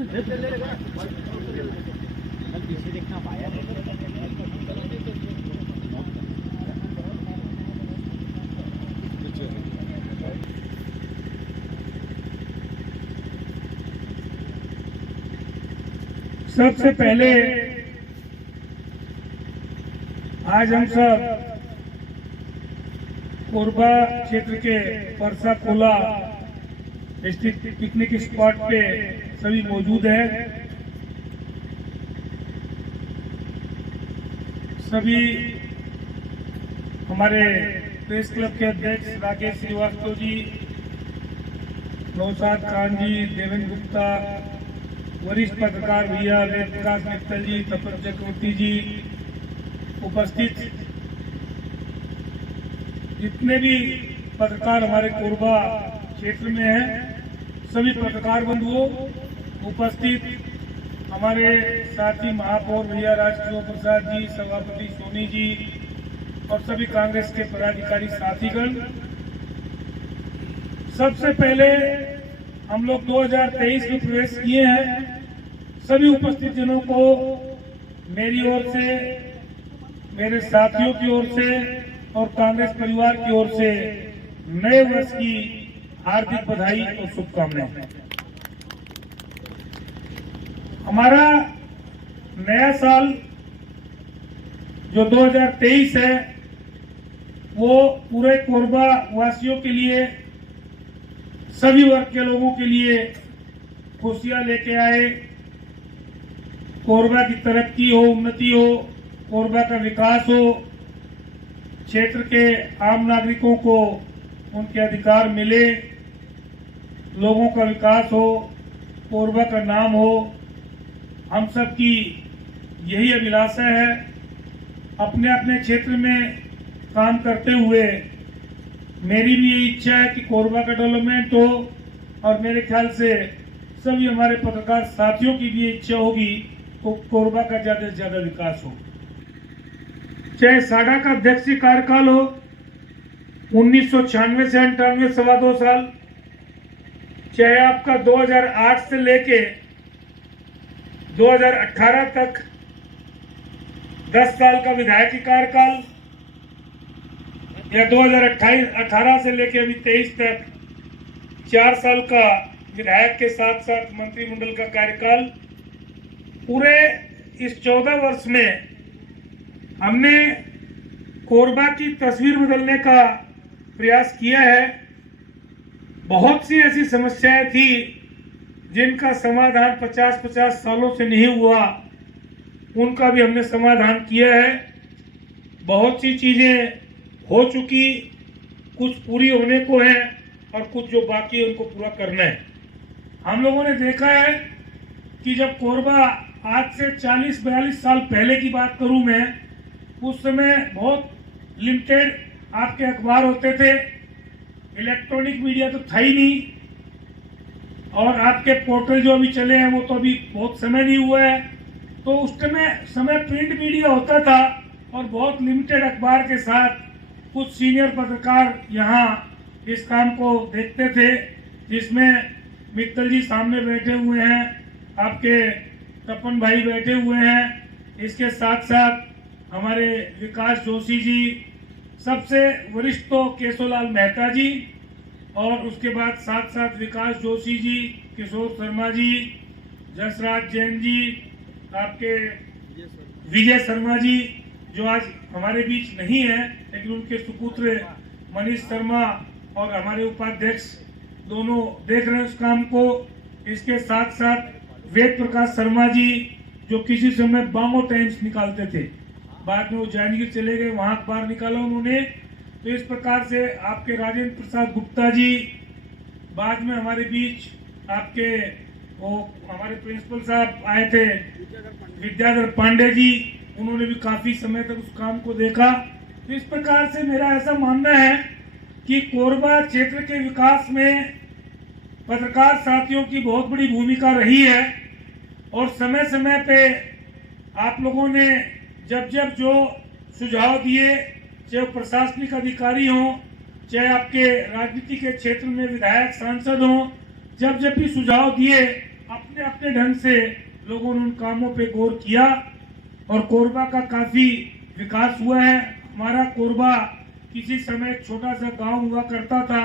पीछे देखना पाया सबसे पहले आज हम सब कोरबा क्षेत्र के परसा कोला स्थित पिकनिक स्पॉट पे सभी मौजूद हैं। सभी हमारे प्रेस क्लब के अध्यक्ष राकेश श्रीवास्तव जी, नौशाद खान जी, देवेंद्र गुप्ता, वरिष्ठ पत्रकार भैया वेद प्रकाश मित्तल जी, तपन चक्रवर्ती जी, उपस्थित जितने भी पत्रकार हमारे कोरबा क्षेत्र में हैं, सभी पत्रकार बंधुओं, उपस्थित हमारे साथी महापौर भैया राजकिशोर प्रसाद जी, सभापति सोनी जी और सभी कांग्रेस के पदाधिकारी साथीगण। सबसे पहले हम लोग 2023 में प्रवेश किए हैं। सभी उपस्थित जनों को मेरी ओर से, मेरे साथियों की ओर से और कांग्रेस परिवार की ओर से नए वर्ष की हार्दिक बधाई और शुभकामनाएं। हमारा नया साल जो 2023 है वो पूरे कोरबा वासियों के लिए, सभी वर्ग के लोगों के लिए खुशियां लेके आए। कोरबा की तरक्की हो, उन्नति हो, कोरबा का विकास हो, क्षेत्र के आम नागरिकों को उनके अधिकार मिले, लोगों का विकास हो, कोरबा का नाम हो। हम सब की यही अभिलाषा है। अपने अपने क्षेत्र में काम करते हुए मेरी भी यही इच्छा है कि कोरबा का डेवलपमेंट हो और मेरे ख्याल से सभी हमारे पत्रकार साथियों की भी इच्छा होगी तो कोरबा का ज्यादा से ज्यादा विकास हो। चाहे साडा का अध्यक्षीय कार्यकाल हो 1996 से 98, 2.25 साल, चाहे आपका 2008 से लेके 2018 तक 10 साल का विधायकी कार्यकाल, या 2018 से लेके अभी 23 तक 4 साल का विधायक के साथ साथ मंत्रिमंडल का कार्यकाल, पूरे इस 14 वर्ष में हमने कोरबा की तस्वीर बदलने का प्रयास किया है। बहुत सी ऐसी समस्याएं थी जिनका समाधान 50-50 सालों से नहीं हुआ, उनका भी हमने समाधान किया है। बहुत सी चीजें हो चुकी, कुछ पूरी होने को है और कुछ जो बाकी है उनको पूरा करना है। हम लोगों ने देखा है कि जब कोरबा आज से 40-42 साल पहले की बात करूं मैं, उस समय बहुत लिमिटेड आपके अखबार होते थे, इलेक्ट्रॉनिक मीडिया तो था ही नहीं, और आपके पोर्टल जो अभी चले हैं वो तो अभी बहुत समय नहीं हुआ है। तो उस समय प्रिंट मीडिया होता था और बहुत लिमिटेड अखबार के साथ कुछ सीनियर पत्रकार यहाँ इस काम को देखते थे, जिसमें मित्तल जी सामने बैठे हुए हैं, आपके तपन भाई बैठे हुए हैं, इसके साथ साथ हमारे विकास जोशी जी, सबसे वरिष्ठ तो केशवलाल मेहता जी, और उसके बाद साथ साथ विकास जोशी जी, किशोर शर्मा जी, जसराज जैन जी, आपके विजय शर्मा जी जो आज हमारे बीच नहीं है, लेकिन उनके सुपुत्र मनीष शर्मा और हमारे उपाध्यक्ष दोनों देख रहे हैं उस काम को। इसके साथ साथ वेद प्रकाश शर्मा जी जो किसी समय बांगो टाइम्स निकालते थे, बाद में वो जांजगीर चले गए, वहां अखबार निकाला उन्होंने। तो इस प्रकार से आपके राजेंद्र प्रसाद गुप्ता जी, बाद में हमारे बीच आपके वो हमारे प्रिंसिपल साहब आए थे विद्याधर पांडे जी, उन्होंने भी काफी समय तक उस काम को देखा। तो इस प्रकार से मेरा ऐसा मानना है कि कोरबा क्षेत्र के विकास में पत्रकार साथियों की बहुत बड़ी भूमिका रही है, और समय समय पे आप लोगों ने जब जब जो सुझाव दिए, चाहे प्रशासनिक अधिकारी हों, चाहे आपके राजनीति के क्षेत्र में विधायक सांसद हों, जब जब भी सुझाव दिए अपने अपने ढंग से लोगों ने उन कामों पे गौर किया और कोरबा का काफी विकास हुआ है। हमारा कोरबा किसी समय एक छोटा सा गांव हुआ करता था,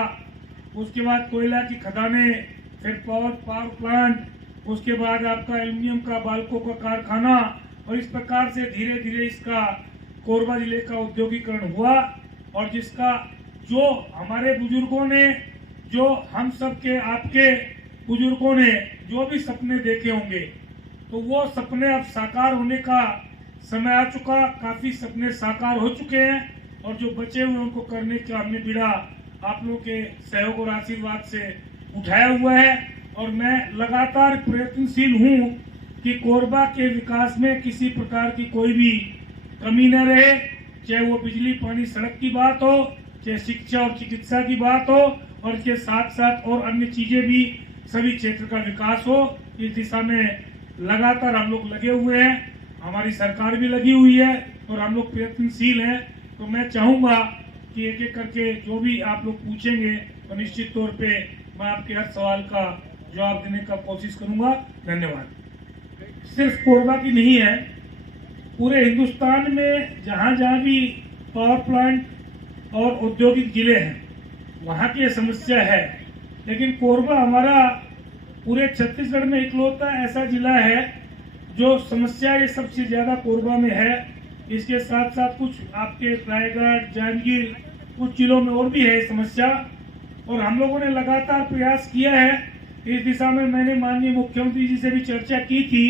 उसके बाद कोयला की खदानें, फिर पावर प्लांट, उसके बाद आपका एल्युमिनियम का बाल्कों का कारखाना, और इस प्रकार से धीरे धीरे इसका कोरबा जिले का औद्योगिकरण हुआ। और जिसका जो हमारे बुजुर्गों ने, जो हम सब के आपके बुजुर्गों ने जो भी सपने देखे होंगे, तो वो सपने अब साकार होने का समय आ चुका। काफी सपने साकार हो चुके हैं और जो बचे हुए उनको करने का हमने बीड़ा आप लोगों के सहयोग और आशीर्वाद से उठाया हुआ है। और मैं लगातार प्रयत्नशील हूँ कि कोरबा के विकास में किसी प्रकार की कोई भी कमी न रहे, चाहे वो बिजली पानी सड़क की बात हो, चाहे शिक्षा और चिकित्सा की बात हो, और इसके साथ साथ और अन्य चीजें भी, सभी क्षेत्र का विकास हो। इस दिशा में लगातार हम लोग लगे हुए हैं, हमारी सरकार भी लगी हुई है और हम लोग प्रयत्नशील हैं। तो मैं चाहूंगा कि एक एक करके जो भी आप लोग पूछेंगे तो निश्चित तौर पे मैं आपके हर सवाल का जवाब देने का कोशिश करूंगा। धन्यवाद। सिर्फ कोरबा की नहीं है, पूरे हिंदुस्तान में जहां जहां भी पावर प्लांट और औद्योगिक जिले हैं वहां की समस्या है, लेकिन कोरबा हमारा पूरे छत्तीसगढ़ में इकलौता ऐसा जिला है जो समस्या ये सबसे ज्यादा कोरबा में है। इसके साथ साथ कुछ आपके रायगढ़, जांजगीर, कुछ जिलों में और भी है समस्या, और हम लोगों ने लगातार प्रयास किया है इस दिशा में। मैंने माननीय मुख्यमंत्री जी से भी चर्चा की थी।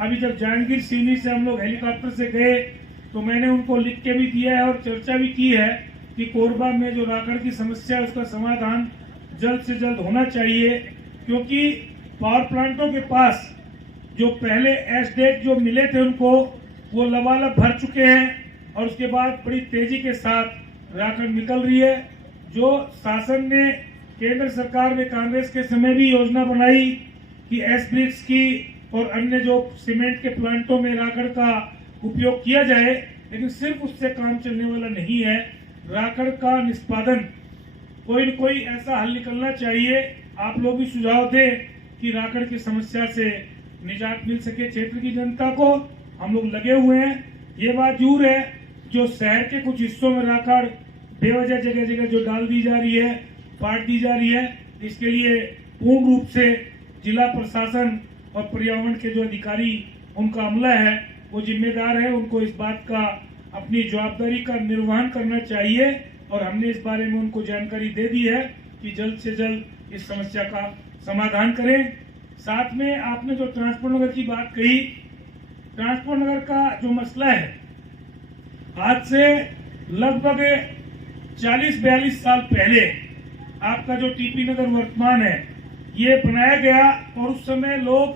अभी जब जांजगीर सिवनी से हम लोग हेलीकॉप्टर से गए तो मैंने उनको लिख के भी दिया है और चर्चा भी की है कि कोरबा में जो राकड़ की समस्या है उसका समाधान जल्द से जल्द होना चाहिए, क्योंकि पावर प्लांटों के पास जो पहले एसडेट जो मिले थे उनको वो लबालब भर चुके हैं और उसके बाद बड़ी तेजी के साथ राकड़ निकल रही है। जो शासन ने केंद्र सरकार में कांग्रेस के समय भी योजना बनाई कि एस ब्रिक्स की और अन्य जो सीमेंट के प्लांटों में राकड़ का उपयोग किया जाए, लेकिन सिर्फ उससे काम चलने वाला नहीं है। राकड़ का निष्पादन कोई न कोई ऐसा हल निकलना चाहिए। आप लोग भी सुझाव दें कि राकड़ की समस्या से निजात मिल सके क्षेत्र की जनता को। हम लोग लगे हुए हैं। ये बात जरूर है, जो शहर के कुछ हिस्सों में राकड़ बेवजह जगह जगह जो डाल दी जा रही है, पाट दी जा रही है, इसके लिए पूर्ण रूप से जिला प्रशासन और पर्यावरण के जो अधिकारी उनका अमला है वो जिम्मेदार है। उनको इस बात का अपनी जवाबदारी का निर्वहन करना चाहिए और हमने इस बारे में उनको जानकारी दे दी है कि जल्द से जल्द इस समस्या का समाधान करें। साथ में आपने जो ट्रांसपोर्ट नगर की बात कही, ट्रांसपोर्ट नगर का जो मसला है, आज से लगभग 40-42 साल पहले आपका जो टीपी नगर वर्तमान है ये बनाया गया और उस समय लोग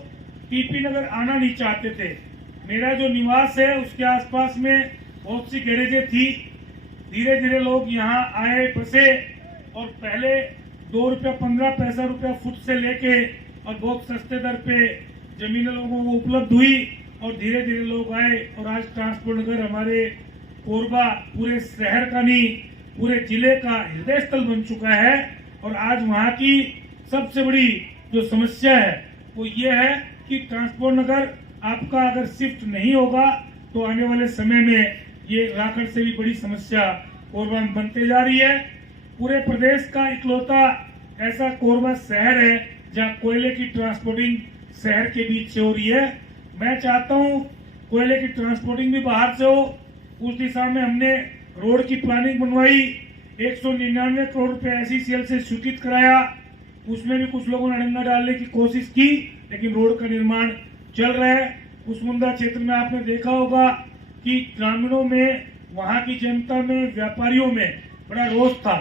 टीपी नगर आना नहीं चाहते थे। मेरा जो निवास है उसके आसपास में बहुत सी गैरेजें थी। धीरे धीरे लोग यहाँ आए, बसे, और पहले 2 रुपया 15 पैसा रुपया फुट से लेके और बहुत सस्ते दर पे जमीनें लोगों को उपलब्ध हुई और धीरे धीरे लोग आए और आज ट्रांसपोर्ट नगर हमारे कोरबा पूरे शहर का नहीं पूरे जिले का हृदय स्थल बन चुका है। और आज वहाँ की सबसे बड़ी जो समस्या है वो ये है कि ट्रांसपोर्ट नगर आपका अगर शिफ्ट नहीं होगा तो आने वाले समय में ये राकड़ से भी बड़ी समस्या कोरबा में बनते जा रही है। पूरे प्रदेश का इकलौता ऐसा कोरबा शहर है जहाँ कोयले की ट्रांसपोर्टिंग शहर के बीच से हो रही है। मैं चाहता हूँ कोयले की ट्रांसपोर्टिंग भी बाहर से हो। उस दिशा में हमने रोड की प्लानिंग बनवाई, 199 करोड़ रुपए SECL से स्वीकृत कराया। उसमें भी कुछ लोगों ने अड़ंगा डालने की कोशिश की, लेकिन रोड का निर्माण चल रहा है। कुसमुंडा क्षेत्र में आपने देखा होगा कि ग्रामीणों में, वहां की जनता में, व्यापारियों में बड़ा रोष था,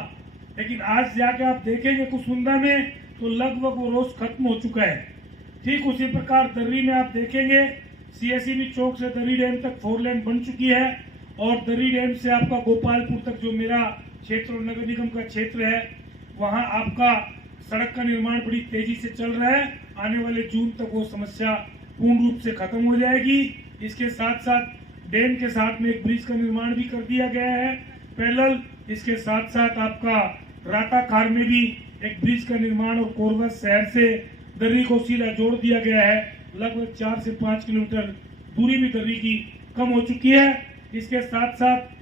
लेकिन आज जाके आप देखेंगे कुसमुंडा में तो लगभग वो रोष खत्म हो चुका है। ठीक उसी प्रकार दर्री में आप देखेंगे CSEB चौक से दर्री डैम तक 4 लेन बन चुकी है और दर्री डैम से आपका गोपालपुर तक जो मेरा क्षेत्र और नगर निगम का क्षेत्र है वहां आपका सड़क का निर्माण बड़ी तेजी से चल रहा है। आने वाले जून तक वो समस्या पूर्ण रूप से खत्म हो जाएगी। इसके साथ साथ डैम के साथ में एक ब्रिज का निर्माण भी कर दिया गया है पैरेलल। इसके साथ साथ आपका राताखार में भी एक ब्रिज का निर्माण और कोरबा शहर से दर्री को सीधा जोड़ दिया गया है। लगभग 4 से 5 किलोमीटर दूरी भी दर्री की कम हो चुकी है। इसके साथ साथ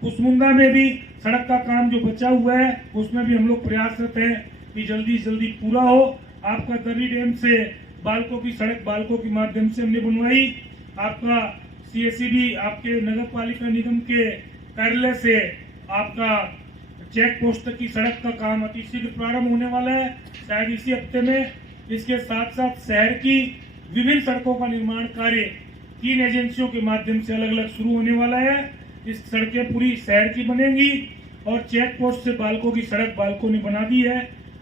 कुसमुंदा में भी सड़क का काम जो बचा हुआ है उसमें भी हम लोग प्रयासरत हैं कि जल्दी से जल्दी पूरा हो। आपका दर्री डैम से बालकों की सड़क बालकों के माध्यम से हमने बनवाई। आपका सीएससीबी आपके नगर पालिका निगम के कार्यालय से आपका चेक पोस्ट तक की सड़क का काम अति शीघ्र प्रारंभ होने वाला है, शायद इसी हफ्ते में। इसके साथ साथ शहर की विभिन्न सड़कों का निर्माण कार्य 3 एजेंसियों के माध्यम से अलग अलग शुरू होने वाला है। इस सड़कें पूरी शहर की बनेंगी और चेक पोस्ट से बालकों की सड़क बालकों ने बना दी है,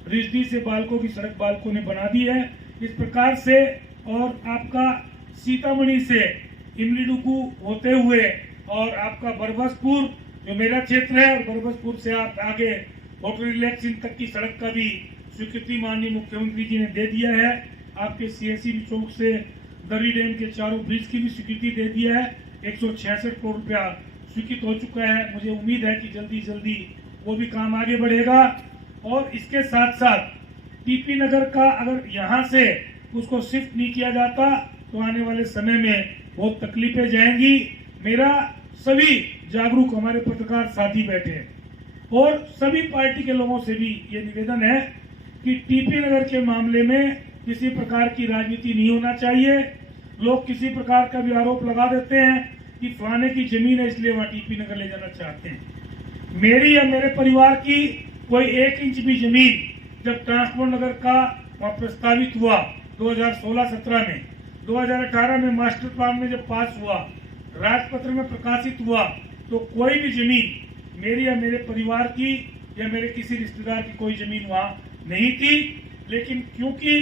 रिजदी से बालकों की सड़क बालकों ने बना दी है। इस प्रकार से और आपका सीतामढ़ी से इमलीडुकू होते हुए और आपका बरबसपुर जो मेरा क्षेत्र है और बरबसपुर से आप आगे होटल रिलैक्सिंग तक की सड़क का भी स्वीकृति माननीय मुख्यमंत्री जी ने दे दिया है। आपके सीएससी चौक से दर्री डैम के चारों ब्रिज की भी स्वीकृति दे दिया है। 166 करोड़ रुपया स्वीकृत हो चुका है। मुझे उम्मीद है कि जल्दी जल्दी वो भी काम आगे बढ़ेगा। और इसके साथ साथ टीपी नगर का अगर यहाँ से उसको शिफ्ट नहीं किया जाता तो आने वाले समय में बहुत तकलीफें जाएंगी। मेरा सभी जागरूक हमारे पत्रकार साथी बैठे हैं और सभी पार्टी के लोगों से भी ये निवेदन है कि टीपी नगर के मामले में किसी प्रकार की राजनीति नहीं होना चाहिए। लोग किसी प्रकार का भी आरोप लगा देते हैं कि फलाने की जमीन है इसलिए वहां टीपी नगर ले जाना चाहते हैं। मेरी या मेरे परिवार की कोई 1 इंच भी जमीन जब ट्रांसपोर्ट नगर का वहां प्रस्तावित हुआ 2016-17 में, 2018 में मास्टर प्लान में जब पास हुआ, राजपत्र में प्रकाशित हुआ, तो कोई भी जमीन मेरी या मेरे परिवार की या मेरे किसी रिश्तेदार की कोई जमीन वहां नहीं थी। लेकिन क्योंकि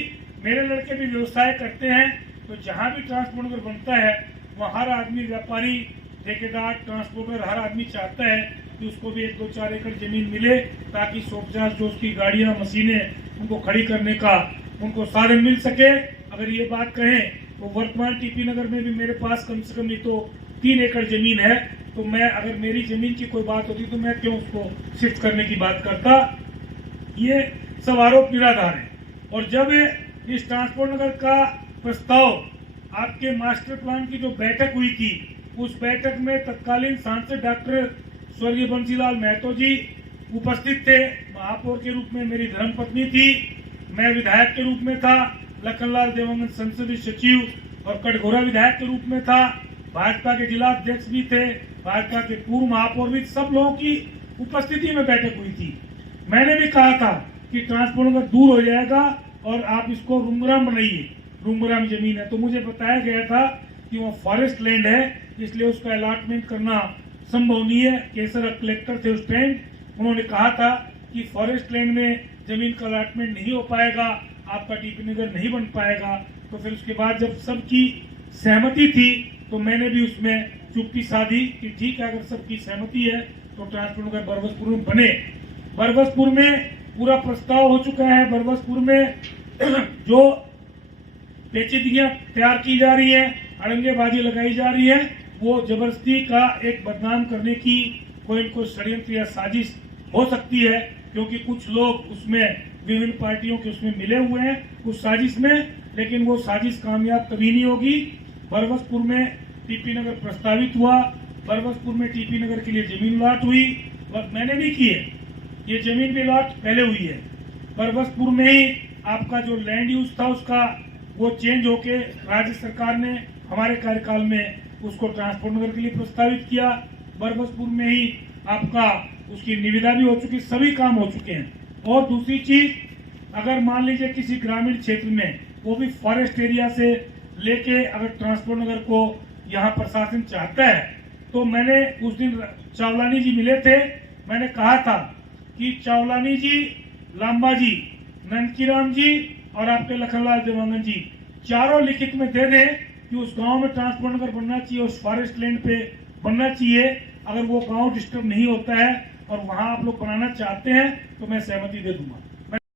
मेरे लड़के भी व्यवसाय करते हैं तो जहां भी ट्रांसपोर्ट नगर बनता है वहाँ हर आदमी, व्यापारी, ठेकेदार, ट्रांसपोर्टर, हर आदमी चाहता है कि उसको भी 1-2-4 एकड़ जमीन मिले ताकि शौकजात जो उसकी गाड़ियां मशीनें उनको खड़ी करने का उनको साधन मिल सके। अगर ये बात कहें तो वर्तमान टीपी नगर में भी मेरे पास कम से कम नहीं तो 3 एकड़ जमीन है। तो मैं अगर मेरी जमीन की कोई बात होती तो मैं क्यों उसको शिफ्ट करने की बात करता। ये सब आरोप निराधार है। और जब इस ट्रांसपोर्ट नगर का प्रस्ताव आपके मास्टर प्लान की जो बैठक हुई थी उस बैठक में तत्कालीन सांसद डॉक्टर स्वर्गीय बंसीलाल महतो जी उपस्थित थे। महापौर के रूप में मेरी धर्मपत्नी थी, मैं विधायक के रूप में था, लखनलाल देवांगन संसदीय सचिव और कटघोरा विधायक के रूप में था, भाजपा के जिला अध्यक्ष भी थे, भाजपा के पूर्व महापौर भी, सब लोगों की उपस्थिति में बैठक हुई थी। मैंने भी कहा था कि ट्रांसपोर्ट नगर दूर हो जाएगा और आप इसको रुंगराम बनाइए, रुंगराम जमीन है। तो मुझे बताया गया था कि वो फॉरेस्ट लैंड है इसलिए उसका अलॉटमेंट करना संभव नहीं है। केसर कलेक्टर थे उस टाइम, उन्होंने कहा था कि फॉरेस्ट लैंड में जमीन का अलॉटमेंट नहीं हो पाएगा, आपका टीपी नगर नहीं बन पाएगा। तो फिर उसके बाद जब सबकी सहमति थी तो मैंने भी उसमें चुप्पी साधी कि ठीक है, अगर सबकी सहमति है तो ट्रांसपोर्ट नगर बरबसपुर में बने। बरबसपुर में पूरा प्रस्ताव हो चुका है। बरबसपुर में जो पेचीदगियां तैयार की जा रही है, अड़ंगेबाजी लगाई जा रही है, वो जबरदस्ती का एक बदनाम करने की कोई न कोई षड्यंत्र या साजिश हो सकती है, क्योंकि कुछ लोग उसमें विभिन्न पार्टियों के उसमें मिले हुए हैं उस साजिश में, लेकिन वो साजिश कामयाब कभी नहीं होगी। बरबसपुर में टीपी नगर प्रस्तावित हुआ, बरबसपुर में टीपी नगर के लिए जमीन लॉट हुई, मैंने नहीं की है, ये जमीन भी लॉट पहले हुई है। बरबसपुर में ही आपका जो लैंड यूज था उसका वो चेंज होके राज्य सरकार ने हमारे कार्यकाल में उसको ट्रांसपोर्ट नगर के लिए प्रस्तावित किया। बरबसपुर में ही आपका उसकी निविदा भी हो चुकी, सभी काम हो चुके हैं। और दूसरी चीज, अगर मान लीजिए किसी ग्रामीण क्षेत्र में वो भी फॉरेस्ट एरिया से लेके अगर ट्रांसपोर्ट नगर को यहाँ प्रशासन चाहता है तो मैंने उस दिन चावलानी जी मिले थे, मैंने कहा था कि चावलानी जी, लांबा जी, नंदकीराम जी और आपके लखनलाल देवांगन जी चारों लिखित में दे दें कि उस गांव में ट्रांसपोर्ट नगर बनना चाहिए, उस फॉरेस्ट लैंड पे बनना चाहिए। अगर वो गांव डिस्टर्ब नहीं होता है और वहां आप लोग बनाना चाहते हैं तो मैं सहमति दे दूंगा।